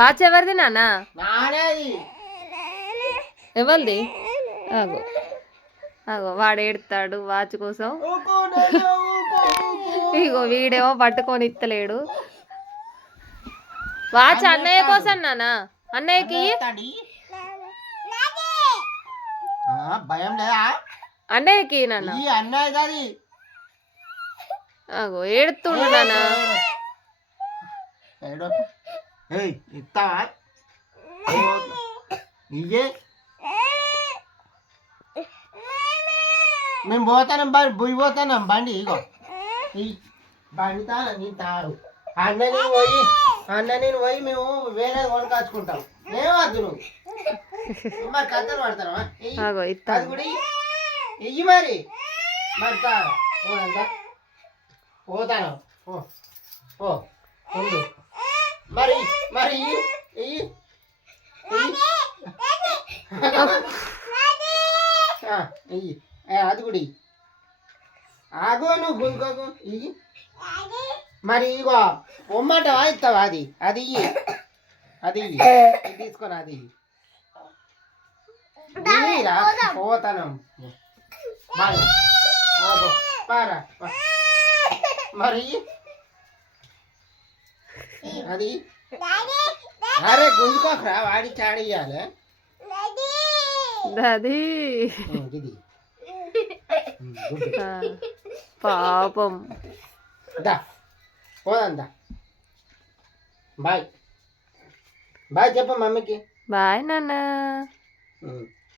Watch ఎవరిది నాన్న? నానేది. ఎవరిది? అగో అగో వాడు ఏడుతాడు వాచ్ కోసం. ఇగో వీడేమో పట్టుకొని ఇత్తలేడు. వాచ్ అన్నయ్య కోసం నాన్న. అన్నయ్యకి భయం లేదా? అన్నయ్యకి నాన్న. అన్నయ్య అగో ఏడుతుండు నాన్న. ఇస్తావా? ఇవే మేము పోతాం బుయ్యి పోతాం బండి. ఇగో బండి తాను నీ తారు. అన్న నేను పోయి మేము వేరే కొనుకాచుకుంటాం. ఏమద్దు నువ్వు మరి కథలు పడతావా? అది కూడా ఇయ్యి మరి తారా పోతాను. ఉండు మరి మరి ఇయ్యి ఇయ్యి అది కూడా ఆగో నువ్వు గుంకోకు ఇయ్యి మరి. ఇగో పొమ్మంటావా ఇస్తావా? అది ఇయ్యి అది ఇయ్యి తీసుకొని అది ఇయ్యిరా పోతాను పారా మరి అది. అరే గుంజుకోకరా వాడి చాడియాలి. ఇది పాపం. దా పోదా. బాయ్ బాయ్ చెప్ప మమ్మీకి. బాయ్ నాన్న.